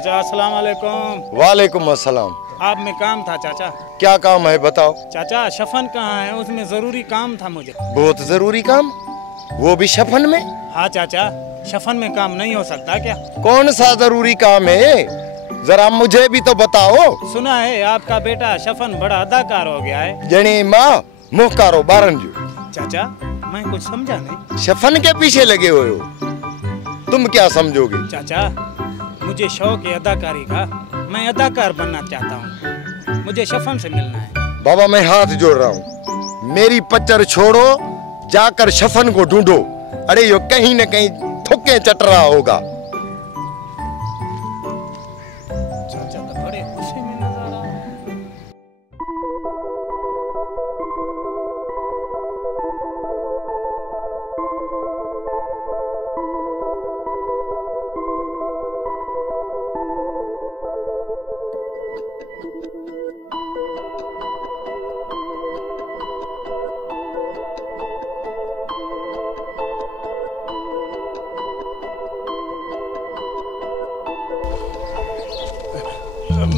चाचा अस्सलाम वालेकुम। वालेकुम अस्सलाम। आप में काम था चाचा। क्या काम है बताओ। चाचा शफन कहाँ है, उसमें जरूरी काम था मुझे। बहुत जरूरी काम, वो भी शफन में? हाँ चाचा, शफन में काम नहीं हो सकता क्या? कौन सा जरूरी काम है, जरा मुझे भी तो बताओ। सुना है आपका बेटा शफन बड़ा अदाकार हो गया है। जनी माँ मुहकारो बारन जो। चाचा मैं कुछ समझा नहीं। शफन के पीछे लगे हुए हो, तुम क्या समझोगे? चाचा मुझे शौक है अदाकारी का, मैं अदाकार बनना चाहता हूँ, मुझे शफन से मिलना है। बाबा मैं हाथ जोड़ रहा हूँ, मेरी पच्चर छोड़ो, जाकर शफन को ढूंढो। अरे यो कहीं न कहीं थुक्के चट रहा होगा। चाचा तो बड़े खुशी में नजर आ रहे हैं।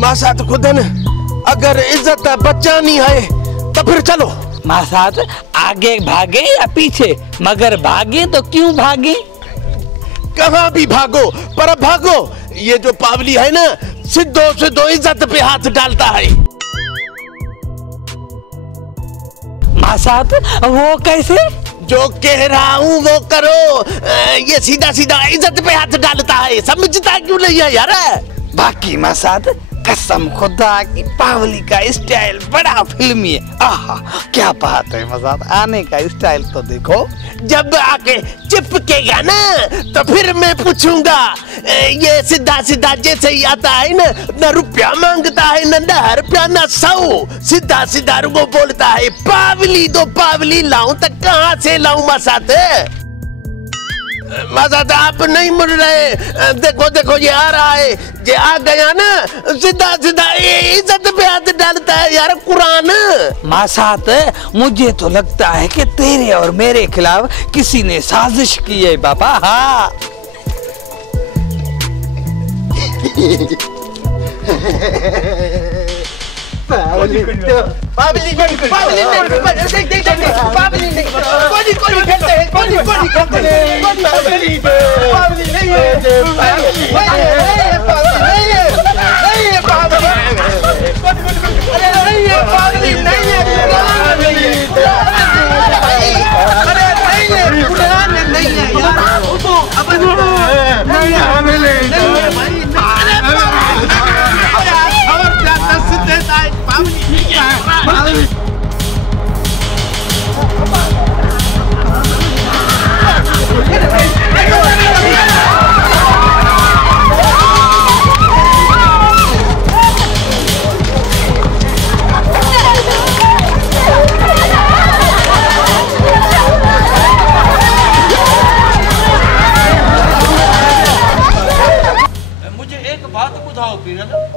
मासात खुदन अगर इज्जत बचानी है तो फिर चलो। मासात आगे भागे या पीछे, मगर भागे तो क्यों भागे? कहाँ भी भागो पर भागो, ये जो पावली है ना सिद्धो सिद्धो इज्जत पे हाथ डालता है। मासात वो कैसे? जो कह रहा हूँ वो करो, ये सीधा सीधा इज्जत पे हाथ डालता है, समझता क्यों नहीं है यार? बाकी मासात कसम खुदा की पावली का स्टाइल बड़ा फिल्मी है। आहा क्या बात है मासात, आने का स्टाइल तो देखो। जब आके चिपकेगा ना तो फिर मैं पूछूंगा। ये सीधा सीधा जैसे ही आता है ना, न रुपया मांगता है न 10 रुपया न 100, सीधा सीधा रुको बोलता है पावली दो पावली लाऊं तो कहाँ से लाऊं मासात? मासात आप नहीं मुड़ रहे, देखो देखो ये आ रहा है, ये आ गया ना सीधा सीधा ये इज्जत पे हाथ डालता है यार कुरान। मासात मुझे तो लगता है कि तेरे और मेरे खिलाफ किसी ने साजिश की है बाबा। हाँ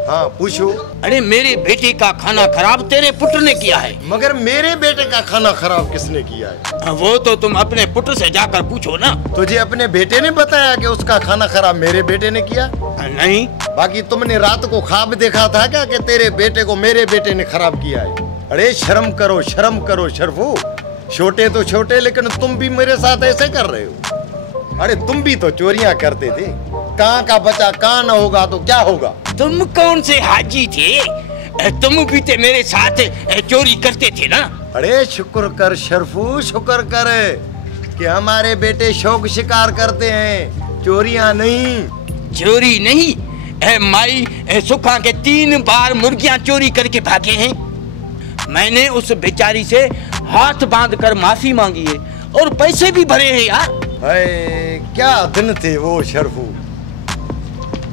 हाँ पूछो। अरे मेरे बेटे का खाना खराब तेरे पुत्र ने किया है। मगर मेरे बेटे का खाना खराब किसने किया है? वो तो तुम अपने पुत्र से जाकर पूछो ना। तुझे अपने बेटे ने बताया कि उसका खाना खराब मेरे बेटे ने किया? नहीं। बाकी तुमने रात को ख्वाब देखा था क्या कि तेरे बेटे को मेरे बेटे ने खराब किया है? अरे शर्म करो शर्फू। छोटे तो छोटे, लेकिन तुम भी मेरे साथ ऐसे कर रहे हो। अरे तुम भी तो चोरियां करते थे, कहाँ का बचा कहाँ न होगा तो क्या होगा? तुम कौन से हाजी थे? तुम भी तो मेरे साथ चोरी करते थे ना। अरे शुक्र कर शर्फू, शुक्र कर कि हमारे बेटे शौक शिकार करते हैं, चोरियां नहीं। चोरी नहीं? माई सुखा के 3 बार मुर्गियां चोरी करके भागे हैं। मैंने उस बेचारी से हाथ बांध कर माफी मांगी है और पैसे भी भरे हैं यार। क्या दिन थे वो शर्फू,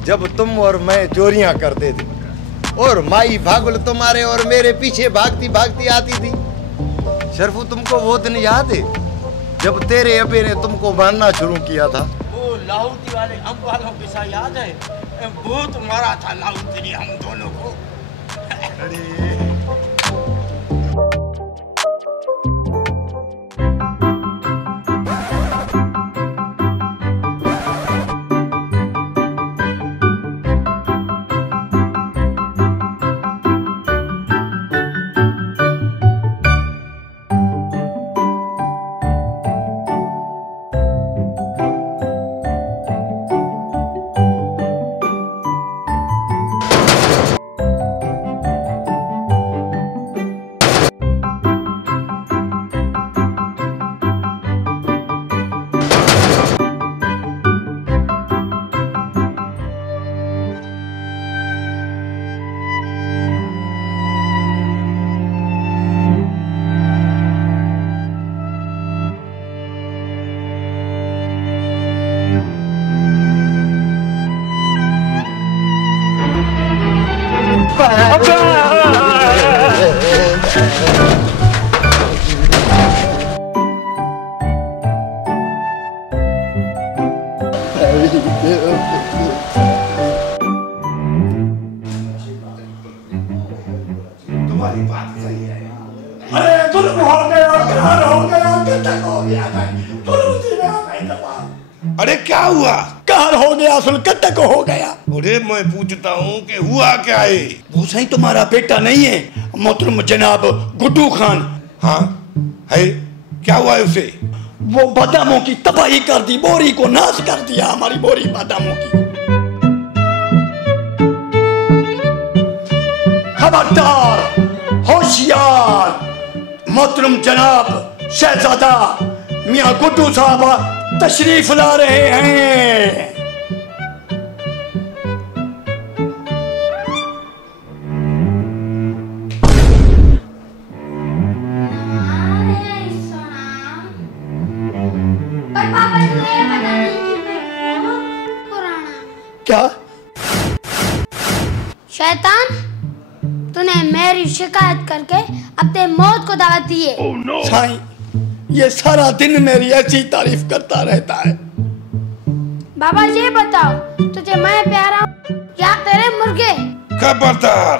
जब तुम और मैं चोरियां करते थे और माई भागुल तुम्हारे और मेरे पीछे भागती भागती आती थी। शर्फू तुमको वो दिन याद है जब तेरे अबे ने तुमको मारना शुरू किया था? वो लाहौती वाले हम वालों के साथ याद है? बहुत मारा था लाहौती ने हम दोनों को। तुम्हारी बात सही है। अरे जुल्म हो गया, कहर हो गया, कितक हो गया, अरे क्या हुआ? कहर हो गया, सुन कितक हो गया। अरे मैं पूछता हूँ कि हुआ क्या है? वो सही तुम्हारा बेटा नहीं है मोहतरम जनाब गुड्डू खान। हाँ है, क्या हुआ है उसे? वो बादामों की तबाही कर दी, बोरी को नाश कर दिया, हमारी बोरी बादामों की। खबरदार, होशियार, मोहतरम जनाब शहजादा मियां गुड्डू साहब तशरीफ ला रहे हैं। क्या शैतान, तूने मेरी शिकायत करके अपने मौत को दावत दी है। साईं, ये सारा दिन मेरी ऐसी तारीफ करता रहता है। बाबा ये बताओ, तुझे मैं प्यारा हूँ या तेरे मुर्गे? खबरदार,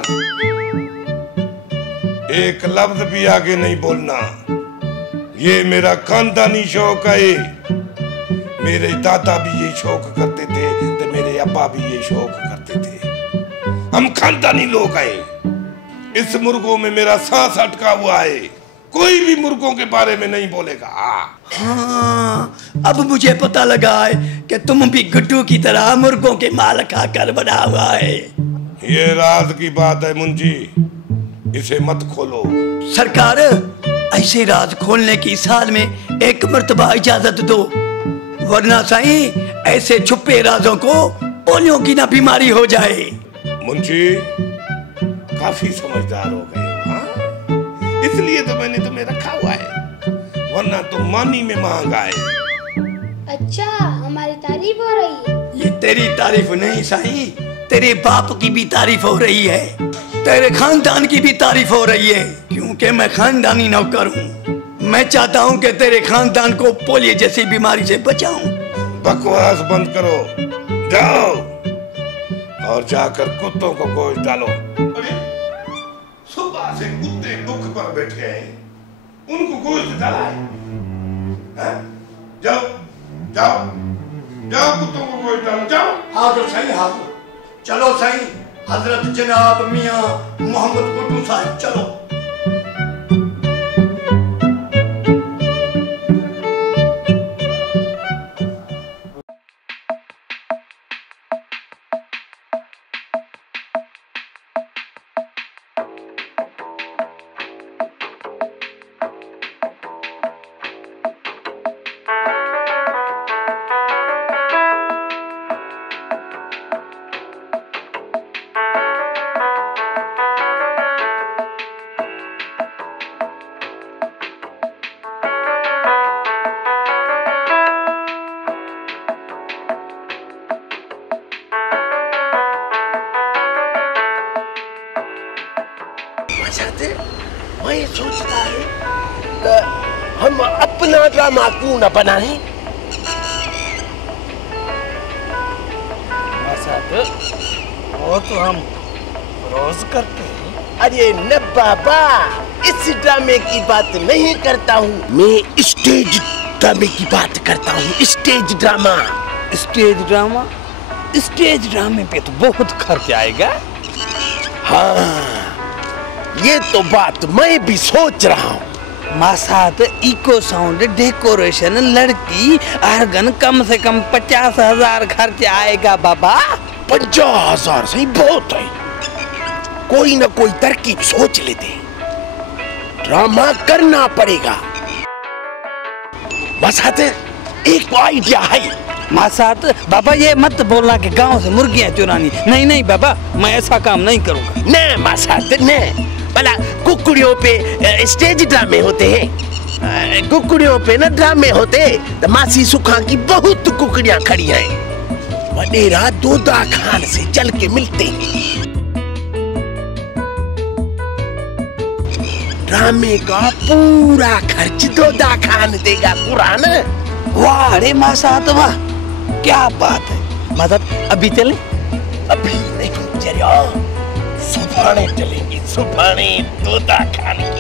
एक लफ्ज भी आगे नहीं बोलना। ये मेरा खानदानी शौक है। मेरे दादा भी ये शौक करते थे, तो मेरे अब्बा भी ये शौक करते थे। हम खानदानी लोग हैं। इस मुर्गों में मेरा सांस अटका हुआ है। कोई भी मुर्गों के बारे में नहीं बोलेगा। हाँ, अब मुझे पता लगा है कि तुम भी गुड्डू की तरह मुर्गों के माल खाकर बना हुआ है। ये राज की बात है मुंजी, इसे मत खोलो। सरकार, ऐसे राज खोलने की साल में एक मर्तबा इजाजत दो, वरना साईं ऐसे छुपे राजों को पोलियो की ना बीमारी हो जाए। मुंशी काफी समझदार हो गए हो, हाँ? इसलिए तो मैंने तुम्हें रखा हुआ है, वरना तुम मानी में महंगा है। अच्छा, हमारी तारीफ हो रही है। ये तेरी तारीफ नहीं साईं, तेरे बाप की भी तारीफ हो रही है, तेरे खानदान की भी तारीफ हो रही है, क्योंकि मैं खानदानी नौकर हूँ। मैं चाहता हूँ कि तेरे खानदान को पोलियो जैसी बीमारी से बचाऊं। बकवास बंद करो, जाओ और जाकर कुत्तों को गोश्त डालो। अरे सुबह से कुत्ते भूख पर बैठे हैं, उनको गोश्त डाला है? जाओ जाओ जाओ, कुत्तों को गोश्त डालो, जाओ। हाजिर साईं, हाजिर। चलो साईं, हजरत जनाब मियां मोहम्मद गुड्डू साहब, चलो। मैं सोचता है कि हम अपना ड्रामा क्यों न बनाएं? वो तो हम रोज करते हैं। अरे न बाबा, इस ड्रामे की बात नहीं करता हूँ मैं, स्टेज ड्रामे की बात करता हूँ। Stage drama. Stage drama? Stage ड्रामे पे तो बहुत खर्च आएगा। हाँ, ये तो बात मैं भी सोच रहा हूँ। मासात इको साउंड, डेकोरेशन, लड़की, आर्गन, कम से कम 50,000 खर्च आएगा बाबा। 50,000 सही बहुत है। कोई न कोई तरकीब सोच लेते, ड्रामा करना पड़ेगा। मासात एक आइडिया है। मासात बाबा, ये मत बोलना कि गांव से मुर्गियां चुरानी। नहीं नहीं बाबा, मैं ऐसा काम नहीं करूँगा। न मासात न, भला कुकड़ियों पे स्टेज ड्रामे होते हैं, कुकड़ियों पे न ड्रामे होते। तो मासी सुखा की बहुत कुकड़ियां खड़ी हैं, वडेरा दोदा खान से चल के मिलते हैं। ड्रामे का पूरा खर्च दोदा खान देगा। कुरान। वाह रे मासात वाह, क्या बात है। मदद अभी चले? अभी नहीं चलो, सुभाने चलेंगे, सुभाने तोता खाने।